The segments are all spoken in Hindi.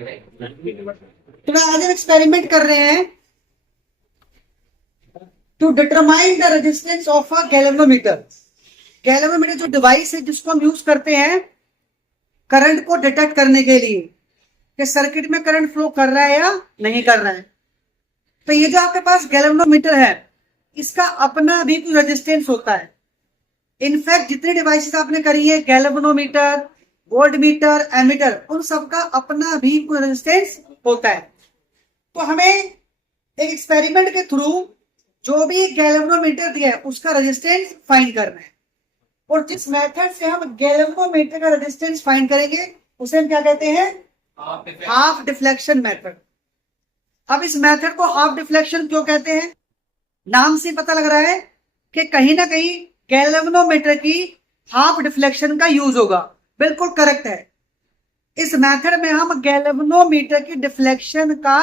तो आज हम एक्सपेरिमेंट कर रहे हैं to determine the resistance of a galvanometer. Galvanometer जो डिवाइस है जिसको हम यूज करते हैं करंट को डिटेक्ट करने के लिए कि सर्किट में करंट फ्लो कर रहा है या नहीं कर रहा है। तो ये जो आपके पास गैल्वेनोमीटर है इसका अपना भी कोई रेजिस्टेंस होता है। इनफैक्ट जितने डिवाइसेस आपने करी है गैल्वेनोमीटर, वोल्टमीटर, एमीटर, उन सबका अपना भी कोई रेजिस्टेंस होता है। तो हमें एक एक्सपेरिमेंट के थ्रू जो भी गैल्वेनोमीटर दिया है उसका रेजिस्टेंस फाइंड करना है। और जिस मेथड से हम गैल्वेनोमीटर का रेजिस्टेंस फाइंड करेंगे उसे हम क्या कहते हैं? Half deflection method. अब इस मेथड को हाफ डिफ्लेक्शन क्यों कहते हैं? नाम से पता लग रहा है कि कहीं ना कहीं गैल्वेनोमीटर की हाफ डिफ्लेक्शन का यूज होगा। बिल्कुल करेक्ट है। इस मेथड में हम गैल्वेनोमीटर की डिफ्लेक्शन का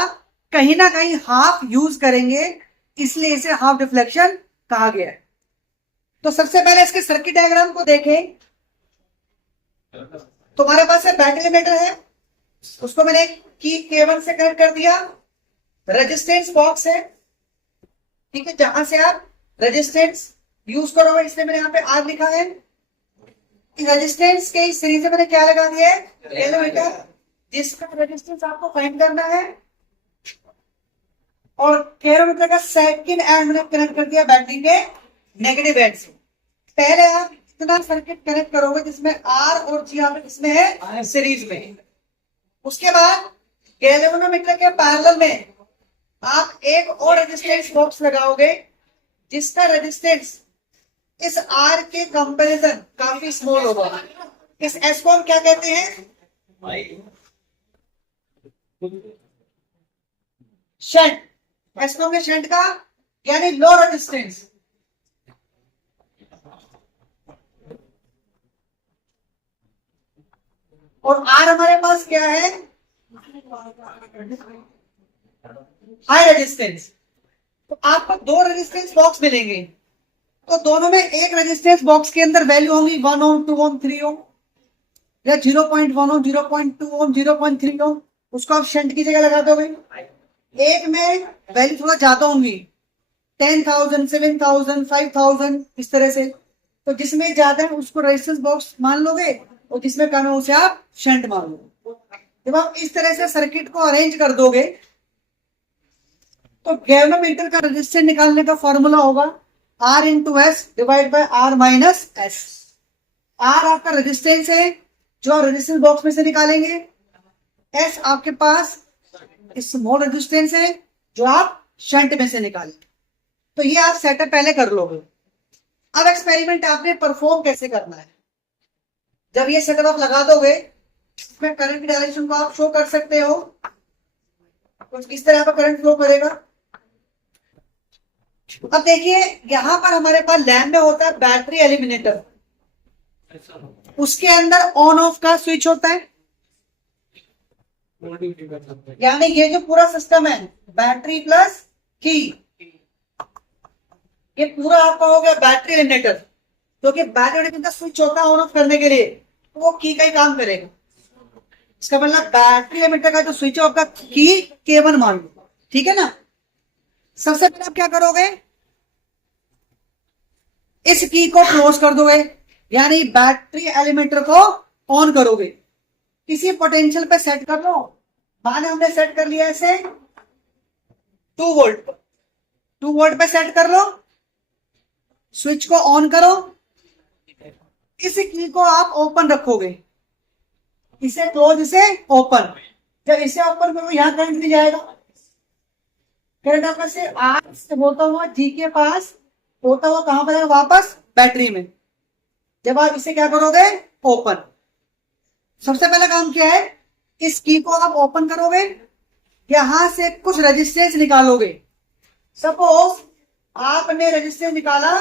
कहीं ना कहीं हाफ यूज करेंगे, इसलिए इसे हाफ डिफ्लेक्शन कहा गया है। तो सबसे पहले इसके सर्किट डायग्राम को देखें। तुम्हारे पास बैटरी मीटर है, उसको मैंने की केबल से कनेक्ट कर दिया। रेजिस्टेंस बॉक्स है, ठीक है, जहां से आप रेजिस्टेंस यूज करोगे, इसलिए मैंने यहाँ पे आर लिखा है। रेजिस्टेंस के इस सीरीज में मैंने क्या लगा दिया है? गैल्वेनोमीटर, जिसका रेजिस्टेंस आपको फाइंड करना है। और गैल्वेनोमीटर का सेकंड एंड मैंने कनेक्ट कर दिया बैटरी के नेगेटिव एंड से। पहले आप इतना सर्किट कनेक्ट करोगे जिसमें आर और जी आप इसमें है सीरीज में। उसके बाद गैल्वेनोमीटर के पैरेलल में आप एक और रेजिस्टेंस बॉक्स लगाओगे जिसका रेजिस्टेंस इस आर के कंपैरिजन काफी स्मॉल होगा। इस एस को हम क्या कहते हैं? शंट। एस को हमने शंट का यानी लो रेजिस्टेंस। और आर हमारे पास क्या है? High resistance. तो आपको दो रेजिस्टेंस बॉक्स मिलेंगे, तो दोनों में एक रेजिस्टेंस बॉक्स के अंदर वैल्यू होंगी 1 ओम, 2 ओम, 3 ओम, या 0.1 ओम, 0.2 ओम, 0.3 ओम। उसको आप शंट की जगह लगा दोगे। एक में वैल्यू थोड़ा ज्यादा होंगी, 10,000, 7,000, 5,000, इस तरह से। तो जिसमें ज्यादा है उसको रेजिस्टेंस बॉक्स मान लोगे और जिसमें कम है उसे आप शंट मान लोगे। जब आप इस तरह से सर्किट को अरेंज कर दोगे तो गैल्वेनोमीटर का रेजिस्टेंस निकालने का फॉर्मूला होगा R into S divide by R minus S. R आपका रेजिस्टेंस है जो आप रेजिस्टेंस बॉक्स में से निकालेंगे। S आपके पास स्मॉल रेजिस्टेंस है जो आप शंट में से निकालेंगे। तो ये आप सेटअप पहले कर लोगे। अब एक्सपेरिमेंट आपने परफॉर्म कैसे करना है? जब ये सेटअप आप लगा दोगे इसमें करंट की डायरेक्शन को आप शो कर सकते हो। कुछ इस तरह का करंट फ्लो करेगा। अब देखिए यहां पर हमारे पास लैम्प में होता है बैटरी एलिमिनेटर, उसके अंदर ऑन ऑफ का स्विच होता है। यानी ये जो पूरा सिस्टम है बैटरी प्लस की, ये पूरा आपका हो गया बैटरी एलिमिनेटर। क्योंकि बैटरी एलिमिनेटर स्विच होता है ऑन ऑफ करने के लिए, तो वो की का ही काम करेगा। इसका मतलब बैटरी एलिमिनेटर का जो स्विच है आपका की K1 मान लो, ठीक है ना। सबसे पहले आप क्या करोगे? इस की को क्लोज कर दोगे, यानी बैटरी एलिमेंटर को ऑन करोगे। किसी पोटेंशियल पे सेट कर लो। माने हमने सेट कर लिया इसे 2 वोल्ट, 2 वोल्ट पे सेट कर लो। स्विच को ऑन करो, इस की को आप ओपन रखोगे, इसे क्लोज, इसे ओपन। जब इसे ओपन करो यहां करंट नहीं जाएगा। करंट आपका से आर से होता हुआ जी के पास होता हुआ कहां पर है? वापस बैटरी में। जब आप इसे क्या करोगे? ओपन। सबसे पहला काम क्या है? इस की को आप ओपन करोगे, यहां से कुछ रेजिस्टेंस निकालोगे। सपोज आपने रेजिस्टेंस निकाला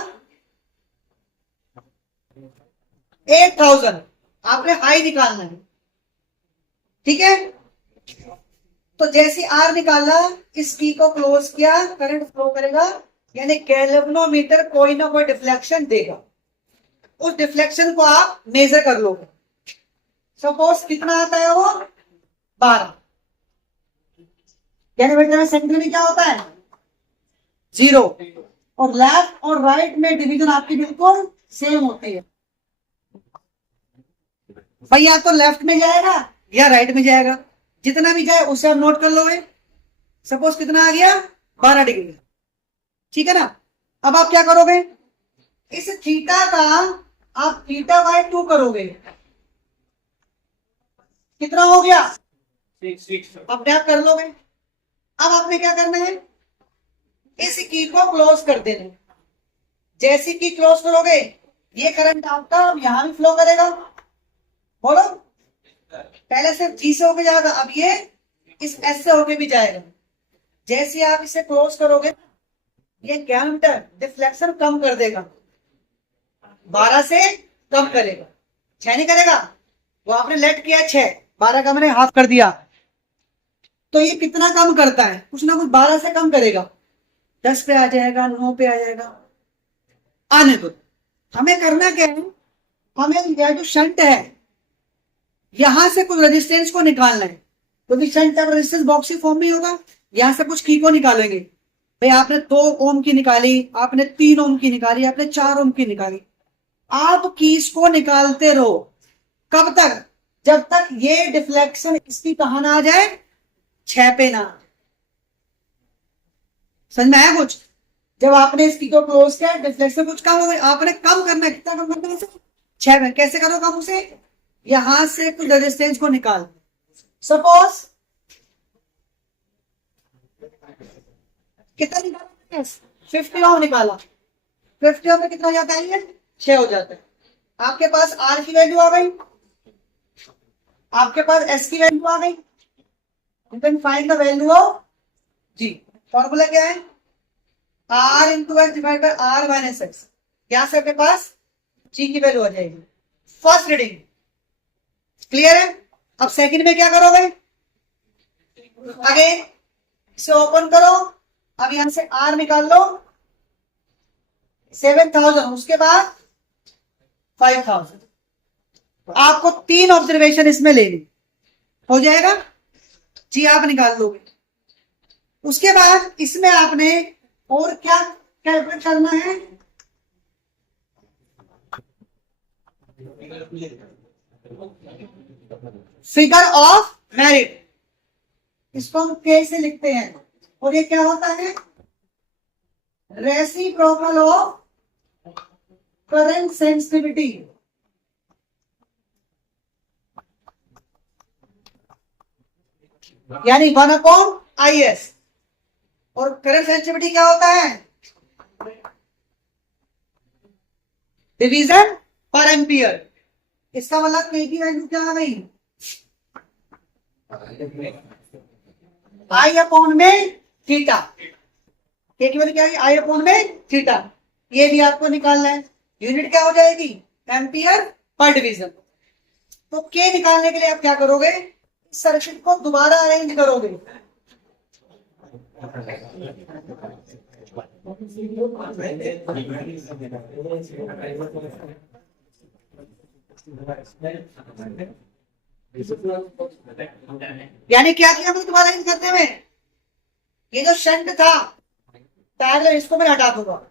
8,000, आपने हाई निकालना है, ठीक है। तो जैसे आर निकाला, इस की को क्लोज किया, करंट फ्लो करेगा, यानी गैल्वेनोमीटर कोई ना कोई डिफ्लेक्शन देगा। उस डिफ्लेक्शन को आप मेजर कर लोगे। सपोज कितना आता है वो? 12। गैल्वेनोमीटर में सेंटर में क्या होता है? 0। और लेफ्ट और राइट में डिवीजन आपकी बिल्कुल सेम होती है। भाई या तो लेफ्ट में जाएगा या राइट में जाएगा, जितना भी जाए उसे आप नोट कर लोगे। सपोज कितना आ गया? 12 डिग्री, ठीक है ना। अब आप क्या करोगे? इस थीटा का आप थीटा बाय 2 करोगे, कितना हो गया? 6। अपने आप कर लोगे। अब आपने क्या करना है? इस की को क्लोज कर देना। जैसी की क्लोज करोगे ये करंट आपका यहां भी फ्लो करेगा। बोलो, पहले सिर्फ जी से होके जाएगा, अब ये इस एस से होके भी जाएगा। जैसे आप इसे क्लोज करोगे ये गैल्वेनोमीटर डिफ्लेक्शन कम कर देगा, 12 से कम करेगा। 6 नहीं करेगा, वो आपने लेट किया 6, 12 का मैंने हाफ कर दिया, तो ये कितना कम करता है? कुछ ना कुछ 12 से कम करेगा, 10 पे आ जाएगा, 9 पे आ जाएगा। आने दो, हमें करना क्या है? हमें यह जो शंट है यहां से कुछ रेजिस्टेंस को निकालना है, क्योंकि शंट अब रेजिस्टेंस बॉक्सी फॉर्म में होगा। यहां से कुछ की को निकालेंगे। भाई आपने 2 ओम की निकाली, आपने 3 ओम की निकाली, आपने 4 ओम की निकाली। आप कीज को निकालते रहो। कब तक? जब तक ये डिफ्लेक्शन इसकी कहां ना आ जाए? 6 पे ना। समझ में आया कुछ? जब आपने इसकी को क्लोज किया डिफ्लेक्शन कुछ कम हो गई, आपने कम करना है। कितना कम करना है? 6 में। कैसे करो कम उसे? यहां से कुछ रेजिस्टेंस को निकाल। सपोज कितना निकाला? 50 ओम निकाला। 50 ओम में कितना हो जाता है? ये 6 हो जाता है। आपके पास आर की वैल्यू आ गई, आपके पास एस की वैल्यू आ गई। You can find the value of G. Formula क्या है? R into X divide by R minus X. यहां से आपके पास जी की वैल्यू आ जाएगी। फर्स्ट रीडिंग क्लियर है? अब सेकंड में क्या करोगे? आगे इसे ओपन करो। अब यहां से आर निकाल लो 7000, उसके बाद 5000। आपको 3 ऑब्जर्वेशन इसमें लेनी हो जाएगा जी, आप निकाल लोगे। उसके बाद इसमें आपने और क्या कैलकुलेट करना है? फिगर ऑफ मेरिट, इसको हम के से लिखते हैं। और ये क्या होता है? Reciprocal of current sensitivity. यानी 1/IS। और करंट सेंसिटिविटी क्या होता है? डिवीजन पर एम्पियर। इसका मतलब के की वैल्यू क्या आ गई? आई अपॉन में थीटा। के की वैल्यू क्या है? आई अपॉन में थीटा। ये भी आपको निकालना है। यूनिट क्या हो जाएगी? Ampere per division. तो के निकालने के लिए आप क्या करोगे? सर्किट को दोबारा अरेंज करोगे। यानी क्या किया मैंने दोबारा अरेंज करते हुए? ये जो शंट था पैरेलल, इसको मैं हटा दूंगा।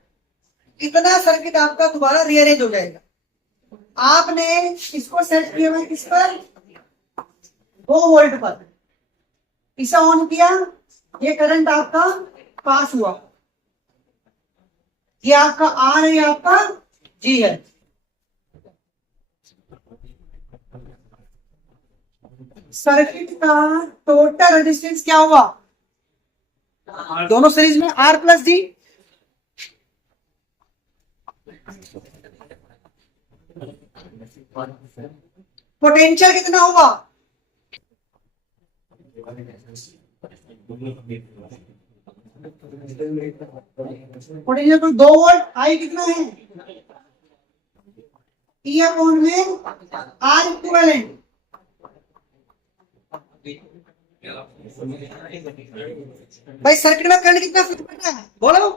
इतना सर्किट आपका दोबारा रीअरेंज हो जाएगा। आपने इसको सेट किया हुआ किस पर? 2 वोल्ट पर। इसे ऑन किया, ये करंट आपका पास हुआ। ये आपका आर है, ये आपका जी है। सर्किट का टोटल रेजिस्टेंस क्या हुआ? दोनों सीरीज में आर प्लस डी। पोटेंशियल कितना होगा? पोटेंशियल तो 2 वोल्ट। आई कितना है? ई अपॉन में आर इक्विवेलेंट। भाई सर्किट में करंट कितना फ्लो कर रहा है? बोलो,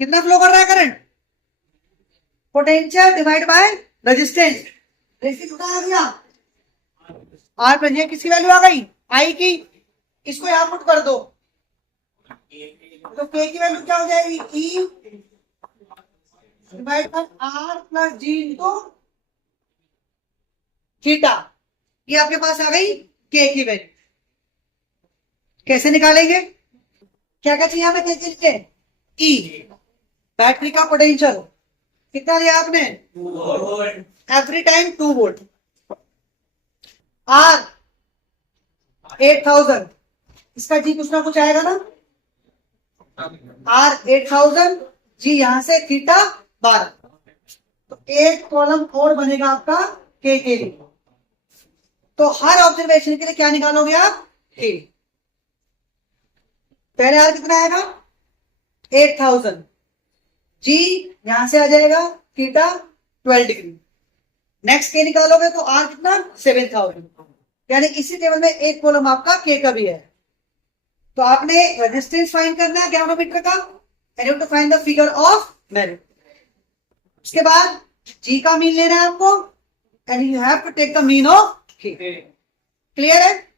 कितना फ्लो कर रहा है current? Potential divide by resistance. Resistance कितना आ गया? आर पर। ये किसकी वैल्यू आ गई? आई की। इसको यहां पुट कर दो, तो के की वैल्यू क्या हो जाएगी, E divide by R plus G into theta. ये आपके पास आ गई के की वैल्यू। कैसे निकालेंगे, क्या क्या चाहिए हमें के के लिए, ई बैटरी का पोटेंशियल कितना लिया आपने, एवरी टाइम 2 वोल्ट। आर 8000, इसका जी कुछ ना कुछ आएगा ना, आर 8000, जी यहां से थीटा 12, तो एक कॉलम और बनेगा आपका के लिए। तो हर ऑब्जर्वेशन के लिए क्या निकालोगे आप, के। पहले आर कितना आएगा 8000, जी यहां से आ जाएगा थीटा 12 डिग्री। नेक्स्ट के निकालोगे तो आर कितना 7000, यानी इसी टेबल में एक कॉलम आपका के का भी है। तो आपने रेजिस्टेंस फाइंड करना है गैल्वेनोमीटर का, and you to find the figure of merit. उसके बाद जी का मीन लेना है आपको, and you have to take the mean of K. Clear है।